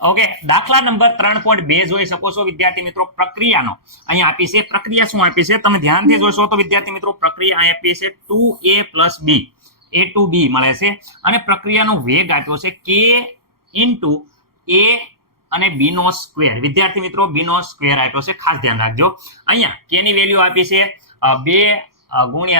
Okay, દાખલા number 3.2 જોઈ શકો છો વિદ્યાર્થી મિત્રો. પ્રક્રિયાનો અહીંયા આપી છે. પ્રક્રિયા શું આપી છે તમે ધ્યાનથી જોશો તો વિદ્યાર્થી મિત્રો, પ્રક્રિયા અહીં આપી છે 2a + b, a to b મળે છે. અને પ્રક્રિયાનો વેગ આપ્યો છે k * a અને b નો સ્ક્વેર. વિદ્યાર્થી મિત્રો, b નો સ્ક્વેર આપ્યો છે, ખાસ ધ્યાન રાખજો. અહીંયા k ની વેલ્યુ આપી છે 2 ×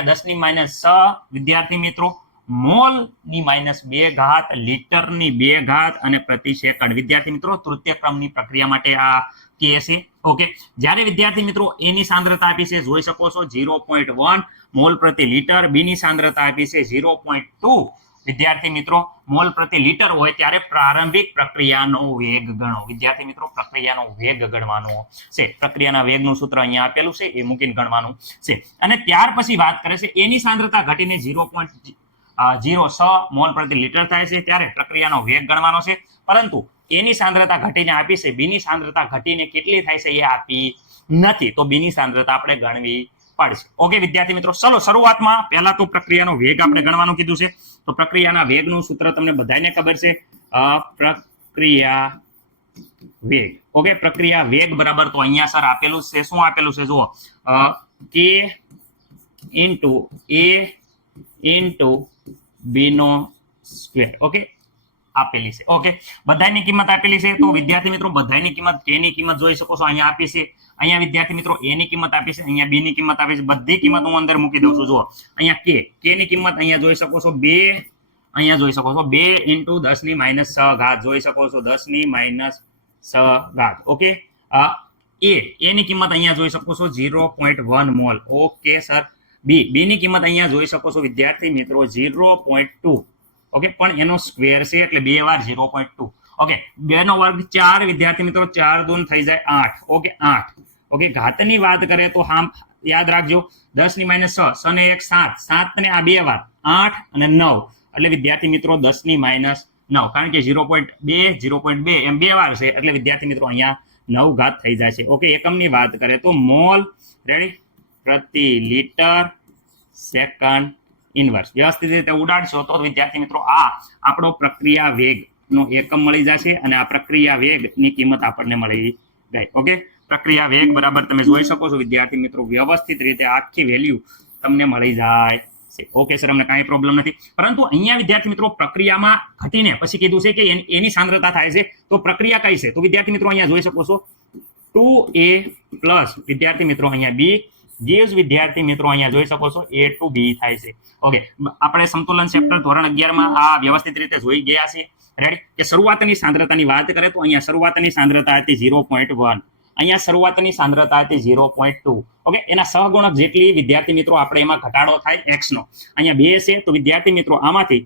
10⁻6 વિદ્યાર્થી મિત્રો, મોલ ની -2 ઘાત, લીટર ની 2 ઘાત અને પ્રતિ સેકન્ડ. વિદ્યાર્થી મિત્રો, તૃતીય ક્રમની પ્રક્રિયા માટે આ કે છે. ઓકે, જ્યારે વિદ્યાર્થી મિત્રો એ ની સાંદ્રતા આપી છે જોઈ શકો છો 0.1 મોલ પ્રતિ લીટર, બી ની સાંદ્રતા આપી છે 0.2 વિદ્યાર્થી મિત્રો મોલ પ્રતિ લીટર હોય ત્યારે પ્રારંભિક પ્રક્રિયાનો વેગ ગણો. વિદ્યાર્થી મિત્રો, પ્રક્રિયાનો વેગ ગણવાનો છે. પ્રક્રિયાના વેગનું સૂત્ર અહીંયા આપેલું છે, એ મૂકીને ગણવાનું છે. અને ત્યાર પછી વાત કરે છે એની સાંદ્રતા ઘટીને 0.06 મોલ પ્રતિ લીટર થાય છે ત્યારે પ્રક્રિયાનો વેગ ગણવાનો છે. પરંતુ એની સાંદ્રતા ઘટીને આપી છે, બી ની સાંદ્રતા ઘટીને કેટલી થાય છે એ આપી નથી, તો બી ની સાંદ્રતા આપણે ગણવી પડશે. ઓકે વિદ્યાર્થી મિત્રો, ચલો શરૂઆતમાં પહેલા તો પ્રક્રિયાનો વેગ આપણે ગણવાનું કીધું છે. તો પ્રક્રિયાના વેગનું સૂત્ર તમને બધાને ખબર છે, પ્રક્રિયા વેગ. ઓકે, પ્રક્રિયા વેગ બરાબર તો અહીંયા સર આપેલું છે. શું આપેલું છે જુઓ, k * a * b નો સ્ક્વેર. ઓકે, આપેલી છે. ઓકે, બધાની કિંમત આપેલી છે. તો વિદ્યાર્થી મિત્રો, બધાની કિંમત, k ની કિંમત જોઈ શકો છો અહીંયા આપી છે. અહીંયા વિદ્યાર્થી મિત્રો a ની કિંમત આપી છે, અહીંયા b ની કિંમત આપી છે. બધી કિંમત હું અંદર મૂકી દઉં છું. જુઓ અહીંયા k ની કિંમત અહીંયા જોઈ શકો છો 2, અહીંયા જોઈ શકો છો 2 × 10⁻6 ઘાત જોઈ શકો છો 10⁻6 ઘાત. ઓકે, a ની કિંમત અહીંયા જોઈ શકો છો 0.1 મોલ. ઓકે સર, b ની કિંમત અહીંયા જોઈ શકો છો વિદ્યાર્થી મિત્રો 0.2. ઓકે, પણ એનો સ્ક્વેર છે એટલે 2 વાર 0.2. ઓકે, 2 નો વર્ગ 4 વિદ્યાર્થી મિત્રો, 4 × 2 થઈ જાય 8. ઓકે, 8. ઓકે, ઘાતની વાત કરે તો યાદ રાખજો 10⁻6, 6 ને 1 7, 7 ને આ 2 વાર 8 અને 9 એટલે વિદ્યાર્થી મિત્રો 10⁻9, કારણ કે 0.2 0.2 એમ 2 વાર છે એટલે વિદ્યાર્થી મિત્રો અહીંયા 9 ઘાત થઈ જાય છે. ઓકે, એકમની વાત કરે તો મોલ રેડી પ્રતિ લીટર સેકન્ડ ઇન્વર્સ. વ્યવસ્થિત રીતે ઉડાડશો તો વિદ્યાર્થી મિત્રો આ આપણો પ્રક્રિયા વેગ નો એકમ મળી જશે અને આ પ્રક્રિયા વેગની કિંમત આપણને મળી જાય. ઓકે, પ્રક્રિયા વેગ બરાબર તમે જોઈ શકો છો વિદ્યાર્થી મિત્રો, વ્યવસ્થિત રીતે આખી વેલ્યુ તમને મળી જાય છે. ઓકે સર, અમને કાંઈ પ્રોબ્લેમ નથી. પરંતુ અહીંયા વિદ્યાર્થી મિત્રો પ્રક્રિયામાં ઘટીને પછી કીધું છે કે એની સાંદ્રતા થાય છે, તો પ્રક્રિયા કઈ છે? તો વિદ્યાર્થી મિત્રો અહીંયા જોઈ શકો છો 2a + વિદ્યાર્થી મિત્રો અહીંયા b gives વિદ્યાર્થી મિત્રો અહીંયા જોઈ શકો છો a to b થાય છે. ઓકે, આપણે સમતુલન ચેપ્ટર ધોરણ 11 માં આ વ્યવસ્થિત રીતે જોઈ ગયા છે. રેડી, કે શરૂઆતની સાંદ્રતાની વાત કરે તો અહીંયા શરૂઆતની સાંદ્રતા હતી 0.1, અહીંયા શરૂઆતની સાંદ્રતા હતી 0.2. ઓકે, એના સહગુણક જેટલી વિદ્યાર્થી મિત્રો આપણે એમાં ઘટાડો થાય x નો. અહીંયા 2 છે તો વિદ્યાર્થી મિત્રો આમાંથી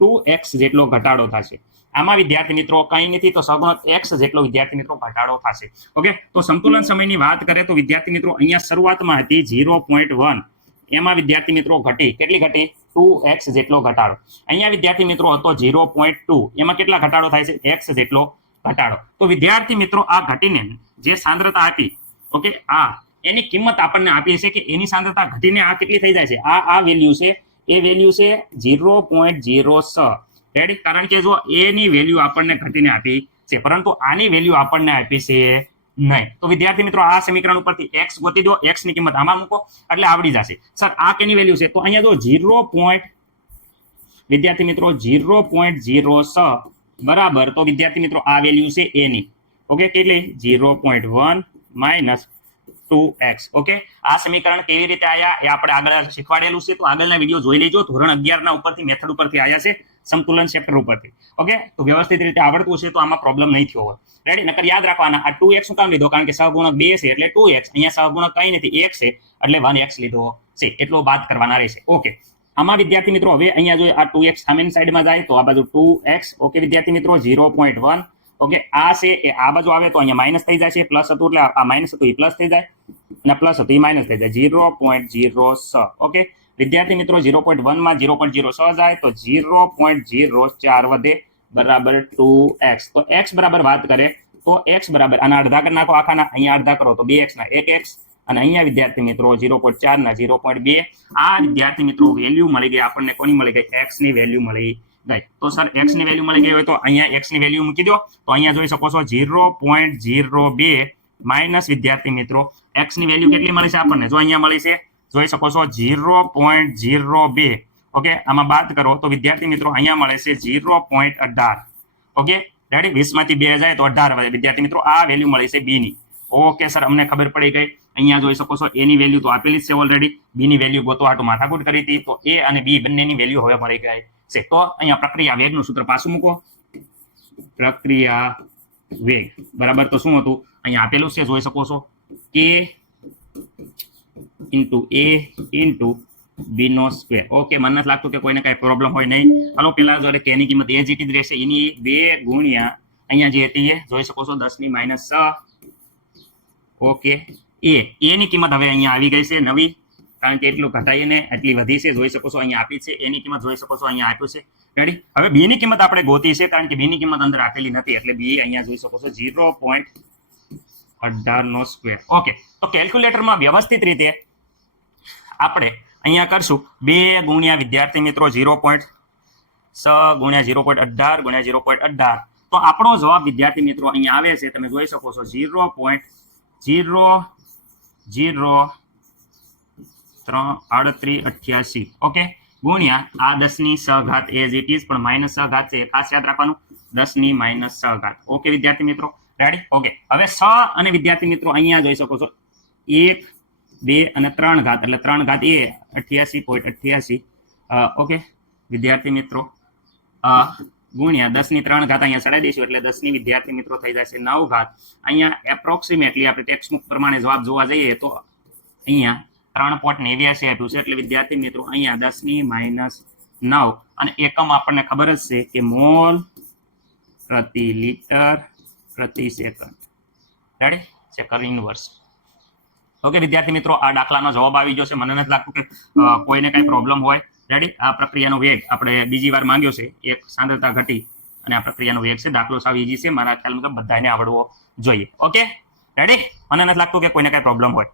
2x જેટલો ઘટાડો થશે. આમાં વિદ્યાર્થી મિત્રો કંઈ નથી તો સહગુણક x જેટલો વિદ્યાર્થી મિત્રો ઘટાડો થશે. ઓકે, તો સંતુલન સમયની વાત કરે તો વિદ્યાર્થી મિત્રો અહીંયા શરૂઆતમાં હતી 0.1, એમાં વિદ્યાર્થી મિત્રો ઘટી, કેટલી ઘટી? 2x જેટલો ઘટાડો. અહીંયા વિદ્યાર્થી મિત્રો હતો 0.2, એમાં કેટલા ઘટાડો થાય છે? x જેટલો ઘટાડો. તો વિદ્યાર્થી મિત્રો આ ઘટીને જે સાંદ્રતા આપી, ઓકે, આ એની કિંમત આપણને આપી છે કે એની સાંદ્રતા ઘટીને આ કેટલી થઈ જાય છે? આ વેલ્યુ છે, એ વેલ્યુ છે 0.06. રેડી, કારણ કે જો a ની વેલ્યુ આપણને ઘટીને આપી છે પરંતુ આની વેલ્યુ આપણને આપી છે નહીં. તો વિદ્યાર્થી મિત્રો આ સમીકરણ ઉપરથી x ગોતી દો, x ની કિંમત આમાં મૂકો એટલે આવડી જશે. સર આ કેની વેલ્યુ છે? તો અહીંયા જો વિદ્યાર્થી મિત્રો 0.06 બરાબર, તો વિદ્યાર્થી મિત્રો આ વેલ્યુ છે a ની. ઓકે, કેટલી? 0.1 - 2x. ઓકે, આ સમીકરણ કેવી રીતે આયા એ આપણે આગળ શીખવાડેલું છે, તો આગળના વિડીયો જોઈ લેજો. ધોરણ 11 ના ઉપરથી મેથડ ઉપરથી આયા છે, સમતુલન ચેપ્ટર ઉપરથી. ઓકે, તો વ્યવસ્થિત રીતે આવડતું છે તો આમાં પ્રોબ્લેમ નહીં થયો હોય. રેડી, નકર યાદ રાખવાના આ 2x શું કામ લીધો? કારણ કે સહગુણક 2 છે એટલે 2x, અહીંયા સહગુણક કંઈ નથી 1 છે એટલે 1x લીધો છે, એટલો બાદ કરવાના રહેશે. ઓકે, આમાં વિદ્યાર્થી મિત્રો હવે અહીંયા જો આ 2x સામેની સાઈડમાં જાય તો આ બાજુ 2x. ઓકે વિદ્યાર્થી મિત્રો 0.1. ઓકે, આ છે એ આ બાજુ આવે તો અહીંયા માઇનસ થઈ જાય છે, પ્લસ હતું એટલે આ માઇનસ હતું એ પ્લસ થઈ જાય અને પ્લસ હતું એ માઇનસ થઈ જાય, 0.06. ઓકે વિદ્યાર્થી મિત્રો 0.1 માં 0.06 જાય તો 0.04 વધે બરાબર 2x. તો x બરાબર વાત કરે તો x બરાબર આના અડધા કરી નાખો, આખાના અહીંયા અડધા કરો તો 2x ના 1x અને અહીંયા વિદ્યાર્થી મિત્રો 0.4 ના 0.2. આ વિદ્યાર્થી મિત્રો વેલ્યુ મળી ગઈ આપણને, કોની મળી ગઈ? x ની વેલ્યુ મળી ગઈ. તો સર x ની વેલ્યુ મળી ગઈ હોય તો અહીંયા x ની વેલ્યુ મૂકી દો. તો અહીંયા જોઈ શકો છો 0.02 માઇનસ વિદ્યાર્થી મિત્રો x ની વેલ્યુ કેટલી મળી છે આપણને? જો અહીંયા મળી છે જોઈ શકો છો 0.02. ઓકે, આમાં બાદ કરો તો વિદ્યાર્થી મિત્રો અહીંયા મળે છે 0.18. Okay, ready? 20 માંથી 2 જાય તો 18 વધે. વિદ્યાર્થી મિત્રો આ વેલ્યુ મળી છે b ની. ઓકે સર, અમને ખબર પડી ગઈ. અહીંયા જોઈ શકો છો a ની વેલ્યુ તો આપેલી જ છે ઓલરેડી. b ની વેલ્યુ ગોતવા હાટુ માથાકૂટ કરી હતી, તો a અને b બંનેની વેલ્યુ હવે મળી ગઈ છે. તો અહીંયા પ્રક્રિયા વેગનું સૂત્ર પાછું મૂકો. પ્રક્રિયા વેગ બરાબર તો શું હતું? અહીંયા આપેલું છે જોઈ શકો છો k * a * b નો સ્ક્વેર. ઓકે, મને નથી લાગતું કે કોઈને કઈ પ્રોબ્લેમ હોય નહીં. હાલો પેલા જોડે k ની કિંમત એ જ રીતે જ રહેશે. એની 2 ગુણ્યા અહીંયા જે હતી એ જોઈ શકો છો 10 - 6. ઓકે, a ની કિંમત હવે અહીંયા આવી ગઈ છે નવી, કારણ કે એટલું ઘટાઈને એટલી વધી છે. જોઈ શકો છો અહીંયા આપી છે. a ની કિંમત જોઈ શકો છો અહીંયા આપ્યું છે. રેડી? હવે b ની કિંમત આપણે ગોતી છે, કારણ કે b ની કિંમત અંદર આપેલી નથી, એટલે b અહીંયા જોઈ શકો છો 0.18 નો સ્ક્વેર. ઓકે, તો કેલ્ક્યુલેટરમાં વ્યવસ્થિત રીતે આપણે અહીંયા કરશું 2 ગુણ્યા વિદ્યાર્થી મિત્રો 0.6 ગુણ્યા 0.18 ગુણ્યા 0.18. તો આપણો જવાબ વિદ્યાર્થી મિત્રો અહીંયા આવે છે, તમે જોઈ શકો છો 0.00338. ઓકે, ગુણ્યા આ 10 ની 6 ઘાત એઝ ઇટ ઇઝ, પણ -6 ઘાત છે, ખાસ યાદ રાખવાનું 10 ની -6 ઘાત. ઓકે વિદ્યાર્થી મિત્રો, રેડી? ઓકે, હવે 6 અને વિદ્યાર્થી મિત્રો અહીંયા જોઈ શકો છો 1, 2 અને 3 ઘાત, એટલે 3 ઘાત એ 88.88. ઓકે વિદ્યાર્થી મિત્રો, ગુણ્યા 10 ની 3 ઘાત અહીંયા ચડાવી દઈશું, એટલે 10 ની વિદ્યાર્થી મિત્રો થઈ જશે 9 ઘાત. અહીંયા એપ્રોક્સિમેટલી આપણે ટેક્સ્ટબુક પ્રમાણે જવાબ જોવા જઈએ તો અહીંયા 3.89 આપ્યું છે, એટલે વિદ્યાર્થી મિત્રો અહીંયા 10 ની -9 અને એકમ આપણને ખબર જ છે કે મોલ પ્રતિ લિટર પ્રતિ second. Ready? Second inverse. Okay વિદ્યાર્થી મિત્રો, આ દાખલાનો જવાબ આવી ગયો છે. મને નથી લાગતું કે કોઈને કઈ પ્રોબ્લેમ હોય. રેડી? આ પ્રક્રિયાનો વેગ આપણે બીજી વાર માંગ્યો છે, એક સાંદ્રતા ઘટી અને આ પ્રક્રિયાનો વેગ છે. દાખલો સાવ ઈઝી છે, મારા ખ્યાલ મુજબ બધાને આવડવો જોઈએ. Okay ready? મને નથી લાગતું કે કોઈને કઈ પ્રોબ્લેમ હોય.